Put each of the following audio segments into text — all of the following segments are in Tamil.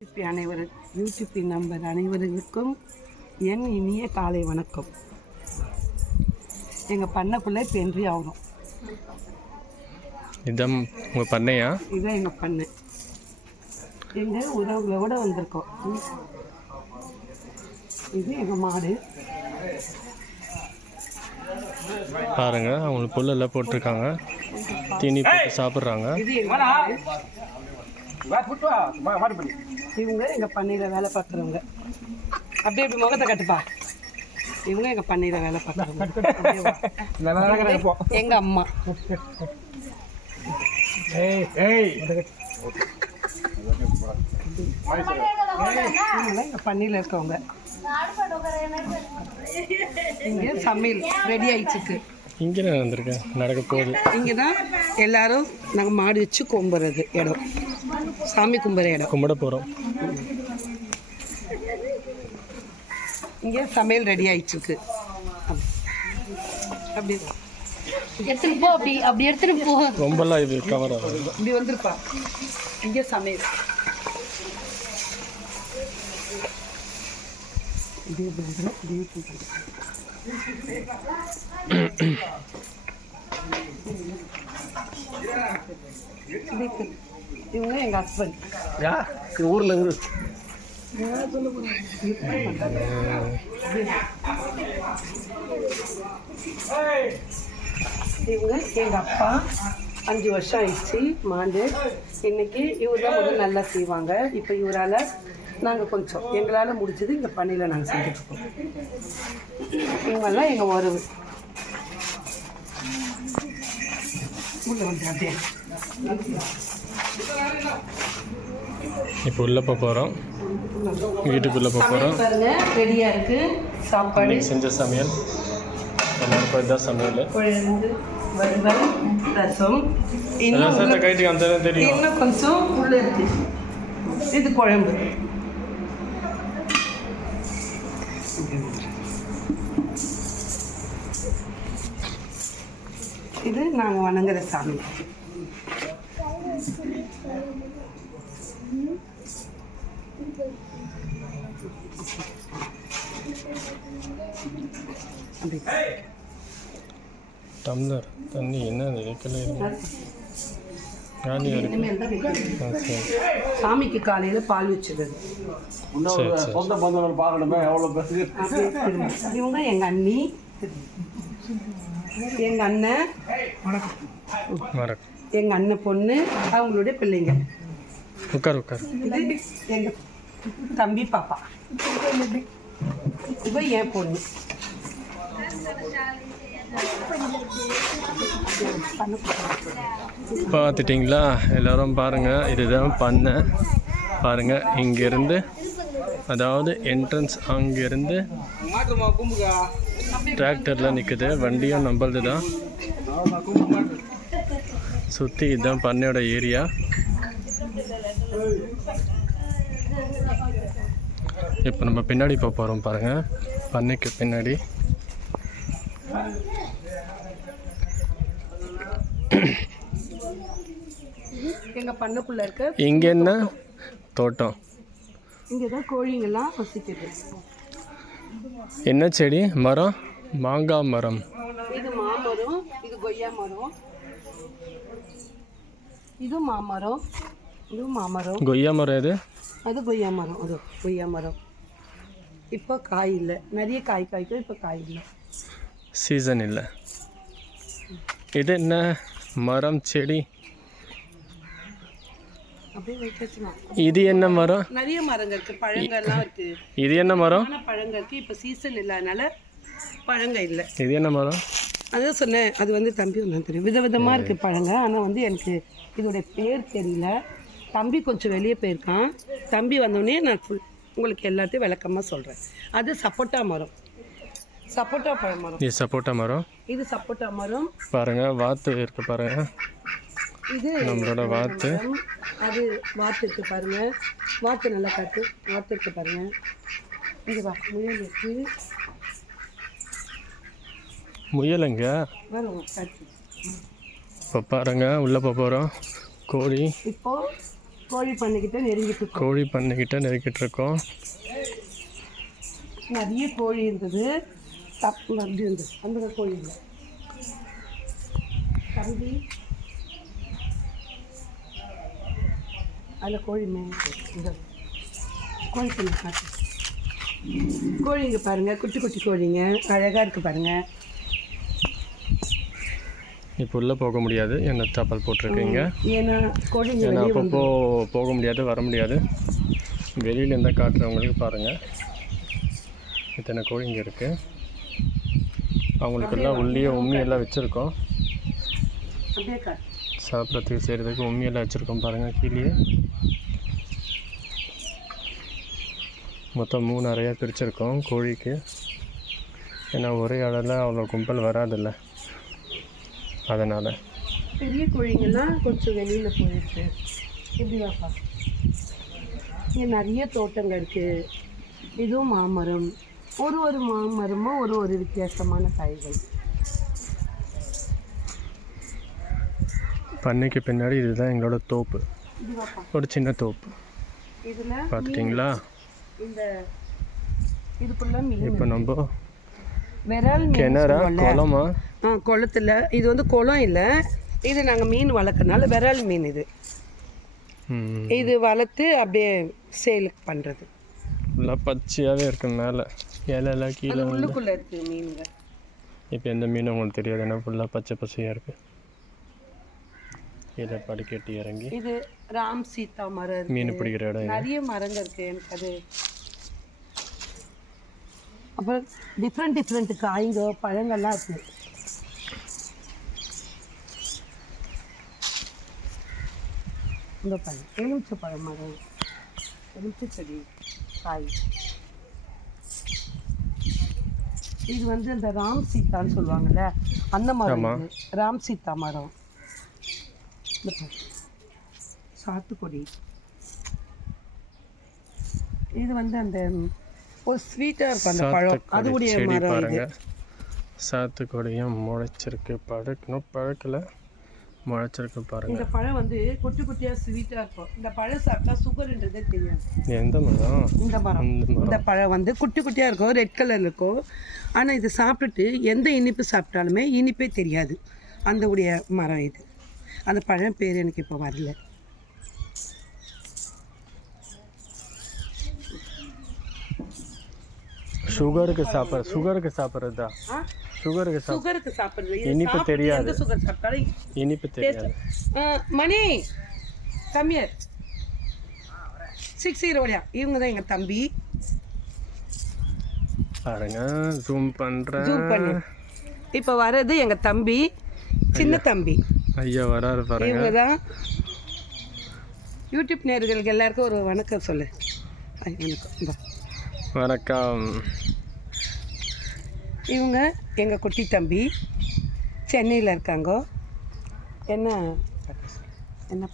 யூடியூப் அனைவரும் யூடியூப் நம்பர் அனைவருக்கும் என் இனிய காலை வணக்கம். எங்கள் பண்ணைக்குள்ளே என்ட்ரி ஆகிறோம் இதான் உங்கள் பண்ணையா? இதுதான் எங்கள் பண்ணை. எங்கள் உறவுகளோட வந்திருக்கோம். இது எங்கள் மாடு. பாருங்க அவங்களுக்கு புல்லெல்லாம் போட்டிருக்காங்க. தீனி போட்டு சாப்பிட்றாங்க. இவங்க எங்கள் பண்ணையில் வேலை பார்க்குறவங்க. அப்படியே இப்படி முகத்தை கட்டுப்பா. இவங்க எங்கள் பண்ணையில் வேலை பார்க்குறவங்க. எங்கள் அம்மா. பண்ணையில் இருக்கவங்க. இங்கே சமையல் ரெடி ஆயிடுச்சு இங்கே நான் வந்திருக்கேன் நடக்க போகுது. இங்கே தான் எல்லாரும் நாங்கள் மாடு வச்சு கும்புறது இடம். சாமி கும்புற இடம். கும்பிட போகிறோம் இங்கே சமையல் ரெடி ஆயிடுச்சு அப்படி எடுத்துட்டு போ அப்படி அப்படி எடுத்துட்டு போ. ரொம்பலாம் இது கவர் ஆகுது. இப்படி வந்திருப்பா. இங்கே சமையல். இதே பேங்கில் இதே தூக்கிட்டு. இவங்க எங்கள் ஹஸ்பண்ட் ஊரில் இருந்து. இவங்க எங்கள் அப்பா அஞ்சு வருஷம் ஆயிடுச்சு மாண்டு. இன்னைக்கு இவர் தான் நல்லா செய்வாங்க. இப்போ இவரால் நாங்கள் கொஞ்சம் எங்களால் முடிஞ்சது இங்கே பண்ணையில் நாங்கள் செஞ்சுட்ருக்கோம் இவங்கெல்லாம் எங்கள் உறவு உள்ள வந்து அப்படியே. இப்போ உள்ளே போக போகிறோம் வீட்டுக்குள்ளே போக போகிறோம் ரெடியாக இருக்குது சாப்பாடு. செஞ்ச சமையல். எல்லாருக்கும் இதுதான் சமையல். வறுவல் ரசம். இன்னும் ரசத்தை உள்ள- கைட்டு அந்த தெரியும். இன்னும் கொஞ்சம் உள்ள இருக்கு. இது குழம்பு. இது நாங்கள் வணங்குற சாமி. டம்ளர். தண்ணி என்ன சரி. சாமிக்கு காலையில் பால் சரி சொந்த பந்தங்கள் பார்க்கணுமே எவ்வளோ பேருக்கு. இவங்க எங்கள் அண்ணி எங்கள் அண்ணன். வணக்கம். எங்கள் அண்ணன் பொண்ணு அவங்களுடைய பிள்ளைங்க. உட்கார் உட்கார். இது எங்கள் தம்பி பாப்பா. இவ என் பொண்ணு. பார்த்துட்டிங்களா? எல்லாரும் பாருங்கள் இதுதான் பண்ணை. பாருங்கள் இங்கேருந்து அதாவது என்ட்ரன்ஸ் அங்கேருந்து டிராக்டரில் நிற்குது வண்டியும் நம்மளது தான் சுற்றி இதுதான் பண்ணையோட ஏரியா. இப்போ நம்ம பின்னாடி போக போகிறோம் பாருங்கள் பண்ணைக்கு பின்னாடி. எங்கள் பண்ணக்குள்ளே இருக்க? இங்கே என்ன? தோட்டம். இங்கே தான் கோழிங்கெல்லாம் வசிக்குது. என்ன செடி? மரம்? மாங்காய் மரம். இது மாமரம் இது கொய்யா மரம். இது மாமரம் இது மாமரம் கொய்யா மரம் எது அது கொய்யா மரம் அது கொய்யா மரம் இப்போ காய் இல்லை நிறைய காய் காய்க்கும் இப்போ காய் இல்லை சீசன் இல்லை இது என்ன மரம் செடி இது என்ன மரம் நிறைய மரங்கள் இருக்கு பழங்கள்லாம் இருக்கு இது என்ன மரம் பழங்கள் இருக்கு இப்போ சீசன் இல்லாதனால பழங்க இல்லை இது என்ன மரம் அதான் சொன்னேன் அது வந்து தம்பி ஒன்று தெரியும். விதவிதமா இருக்கு பழங்க. ஆனால் வந்து எனக்கு இதோடைய பேர் தெரியல. தம்பி கொஞ்சம் வெளியே போயிருக்கான். தம்பி வந்தோடனே நான் ஃபுல் உங்களுக்கு எல்லாத்தையும் விளக்கமாக சொல்கிறேன் அது சப்போட்டா மரம். சப்போட்டா பழ மரம். இது சப்போட்டா மரம். இது சப்போட்டா மரம். பாருங்க வாத்து இருக்கு பாருங்க. இது நம்மளோட வாத்து. அது வாத்து இருக்கு பாருங்க. வாத்து நல்லா காட்டு. வாத்து இருக்கு பாருங்க. இங்க வா முயல் இருக்கு. முயலுங்க. இப்போ பாருங்க உள்ளே போக போகிறோம் கோழி. இப்போ கோழி பண்ணிக்கிட்ட நெருங்கிட்டு. கோழி பண்ணைக்கிட்ட நெருக்கிட்டு இருக்கோம். நிறைய கோழி இருந்தது. தப்பு அப்படி இருந்தது அந்த கோழி இல்லை. தம்பி. அதில் கோழி மே இந்த கோழி பண்ணி காட்டு கோழிங்க பாருங்க. குட்டி குட்டி கோழிங்க. அழகாக இருக்கு பாருங்க. இப்போ உள்ளே போக முடியாது. என்ன தாப்பால் போட்டிருக்கீங்க? ஏன்னா அப்பப்போ போக முடியாது வர முடியாது. வெளியில் இருந்தால் காட்டுறவங்களுக்கு பாருங்கள் இத்தனை கோழிங்க இருக்குது அவங்களுக்கெல்லாம் உள்ளே உம்மி எல்லாம் வச்சுருக்கோம். சாப்பிட்றதுக்கு செய்கிறதுக்கு உம்மி எல்லாம் வச்சுருக்கோம் பாருங்கள் கீழே. மொத்தம் மூணு நிறையா பிரிச்சிருக்கோம் கோழிக்கு. ஏன்னா ஒரே அளவில் அவ்வளோ கும்பல் வராதில்ல. அதனால். பெரிய கோழிங்கெல்லாம் கொஞ்சம் வெளியில் போயிருக்கு. இப்படி வாப்பா இங்கே நிறைய தோட்டங்க இருக்குது இதுவும் மாமரம். ஒரு ஒரு மாமரமும் ஒரு ஒரு வித்தியாசமான காய்கள். பண்ணைக்கு பின்னாடி இதுதான் எங்களோட தோப்பு. ஒரு சின்ன தோப்பு. இதில் பார்த்துட்டிங்களா இந்த இதுக்குள்ள இப்போ நம்ம கிணறா. குளமா? குளத்துல. இது வந்து குளம் இல்லை. இது நாங்கள் மீன் வளர்க்கறனால விரல் மீன் இது. இது வளர்த்து அப்படியே சேலுக்கு பண்ணுறது ஃபுல்லாக பச்சையாகவே இருக்கு மேலே. இலையெல்லாம் கீழே உள்ளுக்குள்ளே இருக்குது மீனுங்க இப்போ எந்த மீனும் உங்களுக்கு தெரியாது. ஏன்னா ஃபுல்லாக பச்சை பச்சையாக இருக்குது கீழே படிக்கட்டி இறங்கி. இது ராம் சீதா மரம். மீன் பிடிக்கிற இடம். நிறைய மரங்கள் இருக்கு. எனக்கு அது அப்புறம் டிஃப்ரெண்ட் டிஃப்ரெண்ட் காய்ங்க பழங்கள்லாம் இருக்கு. இந்த பழம். எலுமிச்சை பழம் மரம் எலுமிச்சை செடி காய். இது வந்து இந்த ராம் சீதான்னு சொல்லுவாங்கல்ல அந்த மரம். ராம் சீதா மரம். சாத்துக்குடி. இது வந்து அந்த ஒரு ஸ்வீட்டாக இருக்கும் அந்த பழம். செடி மரம் சாத்துக்குடியும் முளைச்சிருக்கு. பழுக்கணும் பழுக்கல முளைச்சிருக்கு பாருங்க. இந்த பழம் வந்து குட்டி குட்டியாக ஸ்வீட்டாக இருக்கும். இந்த பழம் சாப்பிட்டா சுகர்ன்றதே தெரியாது. எந்த மரம்? இந்த மரம். இந்த பழம் வந்து குட்டி குட்டியாக இருக்கும். ரெட் கலர் இருக்கும். ஆனால் இது சாப்பிட்டுட்டு எந்த இனிப்பு சாப்பிட்டாலுமே இனிப்பே தெரியாது. அந்த உடைய மரம் இது. அந்த பழம் பேர் எனக்கு இப்போ வரல. சுகருக்கு சாப்பிட்ற சுகருக்கு சாப்பிட்றதா? சுகருக்கு சுகருக்கு சாப்பிடுறது. இனிப்பு தெரியாது. எந்த சுகர் சாப்பிட்டாலும் இனிப்பு தெரியாது. மணி. கம்மியர் சிக்ஸ் ஹீரோடியா இவங்க தான் எங்கள் தம்பி. பாருங்க ஜூம் பண்ணுறேன் ஜூம் பண்ணு. இப்போ வர்றது எங்கள் தம்பி. சின்ன தம்பி. ஐயா வராரு பாருங்க. இவங்க தான் யூடியூப் நேர்களுக்கு எல்லாருக்கும் ஒரு வணக்கம் சொல்லு. வணக்கம். வணக்கம். இவங்க எங்கள் குட்டி தம்பி சென்னையில் இருக்காங்க. என்ன? என்ன?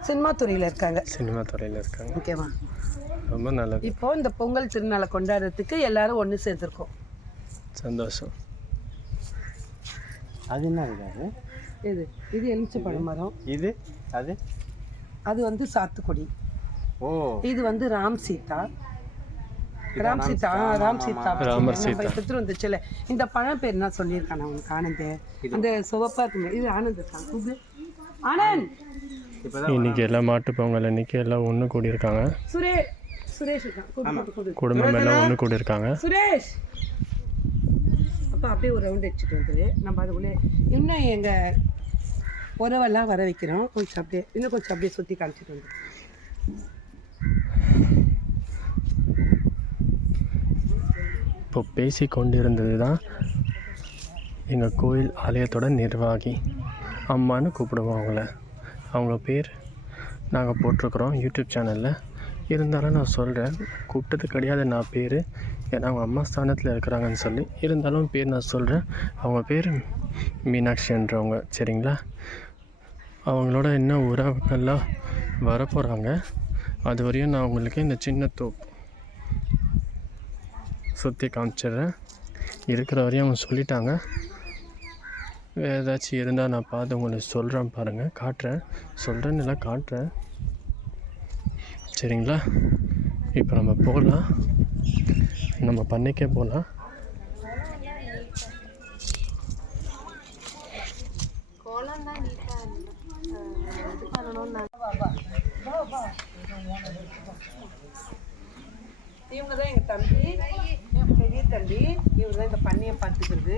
சினிமா துறையில் இருக்காங்க. சினிமா துறையில் இருக்காங்க. ஓகேவா ரொம்ப நல்லது. இப்போ இந்த பொங்கல் திருநாளை கொண்டாடுறதுக்கு எல்லாரும் ஒன்று சேர்ந்துருக்கோம். சந்தோஷம். அது என்ன இருக்காது இது இது எலுமிச்சை பழம் மரம். இது? அது? அது வந்து சாத்துக்குடி. ஓ. இது வந்து ராம் சீதா. ராம் சீதா. ஆ, ராம் சீதா. ராமர் நம்ம எடுத்துட்டு வந்துச்சுல? இந்த பழம் பேர் என்ன சொல்லியிருக்கான் நான் உனக்கு? ஆனந்த். அந்த சிவப்பா இருக்கு இது ஆனந்த் இருக்கான் ஆனந்த். இன்னைக்கு எல்லாம் மாட்டு பொங்கல். இன்னைக்கு எல்லாம் ஒன்று கூடியிருக்காங்க. சுரே சுரேஷ் இருக்கான். கூப்பிடு. குடும்பம் எல்லாம் ஒன்று கூடியிருக்காங்க. சுரேஷ். அப்போ அப்படியே ஒரு ரவுண்ட் அடிச்சுட்டு வந்துரு நம்ம அதுக்குள்ளே இன்னும் எங்கள் உறவெல்லாம் வர வைக்கிறோம். கொஞ்சம் அப்படியே இன்னும் கொஞ்சம் அப்படியே சுற்றி காமிச்சிட்டு வந்து. இப்போ பேசி கொண்டிருந்தது தான் எங்கள் கோயில் ஆலயத்தோட நிர்வாகி. அம்மான்னு கூப்பிடுவோம் அவங்கள. அவங்க பேர் நாங்கள் போட்டிருக்கிறோம் யூடியூப் சேனலில். இருந்தாலும் நான் சொல்கிறேன் கூப்பிட்டது கிடையாது நான் பேர். ஏன்னா அவங்க அம்மா ஸ்தானத்தில் இருக்கிறாங்கன்னு சொல்லி. இருந்தாலும் பேர் நான் சொல்கிறேன் அவங்க பேர் மீனாட்சின்றவங்க சரிங்களா? அவங்களோட இன்னும் உறவுகள்லாம் வரப்போகிறாங்க அது வரையும் நான் உங்களுக்கு இந்த சின்ன தோப்பு சுற்றி காமிச்சிடுறேன். இருக்கிற வரையும் அவங்க சொல்லிட்டாங்க. வேறு ஏதாச்சும் இருந்தால் நான் பார்த்து உங்களுக்கு சொல்கிறேன் பாருங்கள் காட்டுறேன். சொல்கிறேன்னு இல்லை காட்டுறேன். சரிங்களா? இப்போ நம்ம போகலாம். நம்ம பண்ணைக்கே போகலாம் இவங்க தான் எங்கள் தம்பி. பெரிய தம்பி. இவர் தான் இந்த பண்ணையை பார்த்துக்கிறது.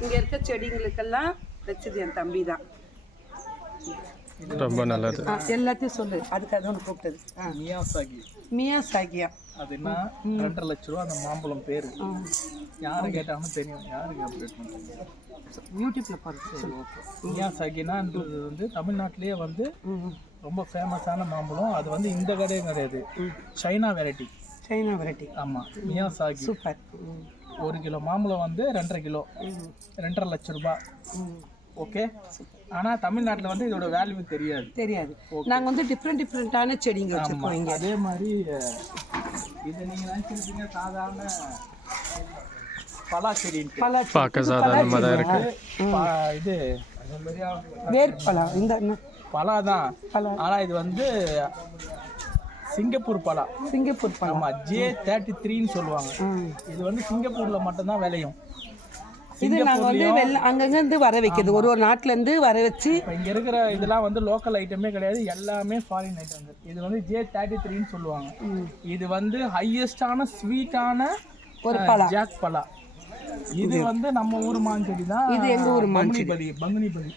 இங்கே இருக்க செடிங்களுக்கெல்லாம் வச்சது என் தம்பி தான் ரொம்ப நல்லது. எல்லாத்தையும் சொல்லு. அதுக்காக தான் கூப்பிட்டது. ஆ. மியாசாகி. மியா சாகியா அது என்ன? ரெண்டரை லட்ச ரூபா அந்த மாம்பழம் பேரு. யாரு கேட்டாலும் தெரியும். பண்ணுறீங்க யூடியூப்பில் பார்த்து சொல்லு மியாசாகினான்றது வந்து தமிழ்நாட்டிலேயே வந்து ரொம்ப ஃபேமஸான மாம்பழம். அது வந்து இந்த கடையும் கிடையாது. China variety. China variety. ஆமாம் மியாசாகி. சூப்பர். ஒரு கிலோ மாம்பழம் வந்து ரெண்டரை கிலோ. ரெண்டரை லட்ச ரூபாய் ஓகே? ஆனால் தமிழ்நாட்டில் வந்து இதோட வேல்யூ தெரியாது. தெரியாது. நாங்கள் வந்து டிஃப்ரெண்ட் டிஃப்ரெண்ட்டான செடிங்க வச்சுருக்கோம் இங்கே. அதே மாதிரி இது நீங்கள் நினச்சிருப்பீங்க சாதாரண பலா செடின்ட்டு பல பார்க்க சாதாரணமாக தான் இருக்குது பா- இது வேர்பழம் இந்த என்ன? பலா தான் பலா. ஆனா இது வந்து சிங்கப்பூர் பலா. சிங்கப்பூர் ஆமா ஜே தேர்ட்டி த்ரீன்னு சொல்லுவாங்க. இது வந்து சிங்கப்பூர்ல மட்டும்தான் விளையும். இது நாங்கள் வந்து வெள்ள அங்கங்கேருந்து வர வைக்கிறது. ஒரு ஒரு நாட்டிலேருந்து வர வச்சு. இங்க இருக்கிற இதெல்லாம் வந்து லோக்கல் ஐட்டமே கிடையாது. எல்லாமே ஃபாரின் ஐட்டம் இது வந்து ஜே தேர்ட்டி த்ரீன்னு சொல்லுவாங்க. இது வந்து ஹையஸ்டான ஸ்வீட்டான ஒரு பழம் ஜாக் பலா. இது வந்து நம்ம ஊர் மாஞ்செடி தான் இது எங்க ஊர் மாஞ்செடி. பங்குனி பங்குனிபலி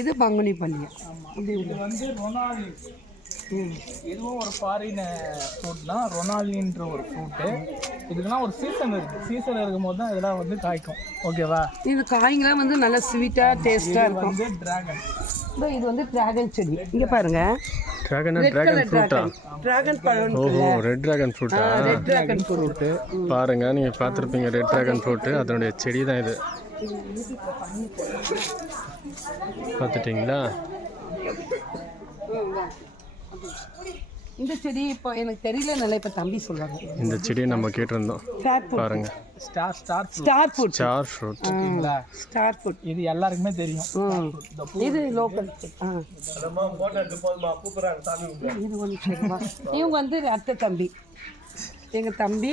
இது பங்குனி பள்ளியா? இது வந்து ரொனாலி இதுவும் ஒரு ஃபாரின் ஃப்ரூட் தான். ரொனாலின்ற ஒரு ஃப்ரூட்டு இதுக்கெல்லாம் ஒரு சீசன் இருக்கு. சீசன் இருக்கும்போது தான் இதெல்லாம் வந்து காய்க்கும். ஓகேவா இது காய்ங்களாம் வந்து நல்லா ஸ்வீட்டாக டேஸ்ட்டாக இருக்கும். வந்து டிராகன் இதோ இது வந்து டிராகன் செடி. இங்கே பாருங்க. ட்ராகனா ட்ராகன் ஃப்ரூட்டா டிராகன் பழம் ஓஹோ ரெட் ட்ராகன் ஃப்ரூட்டா ரெட் டிராகன் ஃப்ரூட்டு பாருங்க நீங்கள் பார்த்துருப்பீங்க ரெட் ட்ராகன் ஃப்ரூட்டு அதனுடைய செடி தான் இது பார்த்துட்டிங்களா? இந்த செடி இப்போ எனக்கு தெரியல நல்லா இப்போ தம்பி சொல்றாங்க இந்த செடியை நம்ம கேட்டிருந்தோம். ஸ்டார் ஃபுட் பாருங்க. Star star star fruit star fruit ஓகேங்களா? ஸ்டார் ஃபுட் இது எல்லாருக்குமே தெரியும். இது லோக்கல் இது ஒன்று இவங்க வந்து அத்தை தம்பி. எங்கள் தம்பி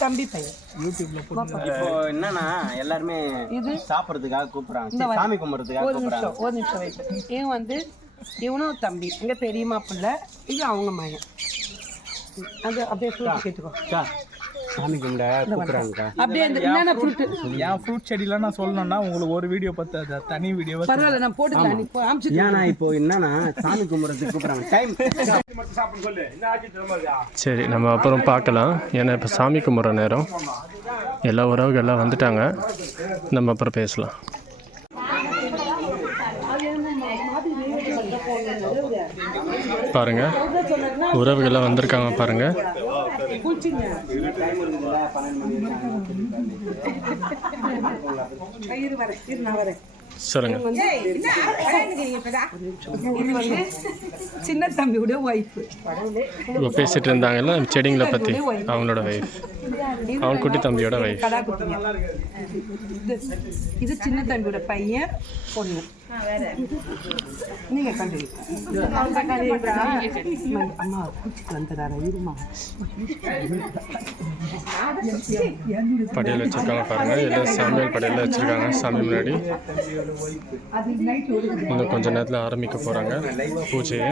தம்பி பையன். யூடியூப்ல போட்டு இப்போ என்னன்னா எல்லாருமே இது சாப்பிட்றதுக்காக கூப்பிடுறாங்க. சாமி கும்பிட்றதுக்காக ஒரு நிமிஷம் ஒரு நிமிஷம் வைப்பு இவன் வந்து இவனும் தம்பி எங்கள் பெரியம்மா பிள்ளை? இது அவங்க மகன். அது அப்படியே கேட்டுக்கோ. சாமி கும்பிட கூப்பிடுறாங்கக்கா அப்படியே அந்த என்னென்ன ஃப்ரூட்டு என் ஃப்ரூட் செடிலாம் நான் சொல்லணும்னா உங்களுக்கு ஒரு வீடியோ பார்த்து தனி வீடியோவை பரவாயில்ல நான் போட்டுக்கலாம் நீ போ அமுச்சு ஏன்னா இப்போ என்னன்னா சாமி கும்பிட்றதுக்கு கூப்பிடுறாங்க. டைம் சரி நம்ம அப்புறம் பார்க்கலாம். ஏன்னா இப்போ சாமி கும்பிட்ற நேரம். எல்லா உறவுகள் எல்லாம் வந்துட்டாங்க. நம்ம அப்புறம் பேசலாம். பாருங்க. உறவுகள்லாம் வந்திருக்காங்க பாருங்க இரு வரேன் இரு நான் வரேன். சொல்லுங்க. சின்ன தம்பியோட ஒய்ஃபு இப்போ பேசிட்டு இருந்தாங்கல்ல செடிங்களை பற்றி அவங்களோட வைஃப் அவன் குட்டி தம்பியோட வைஃப் இது சின்ன தம்பியோட பையன் பொண்ணு. நீங்க கண்டிப்பா அம்மா கூச்சிக்கு வந்துடுறாரா இருமா படையல் வச்சுருக்காங்க பாருங்க எல்லாம் சமையல் படையல் வச்சுருக்காங்க சாமி முன்னாடி இன்னும் கொஞ்ச நேரத்தில் ஆரம்பிக்க போகிறாங்க பூஜையை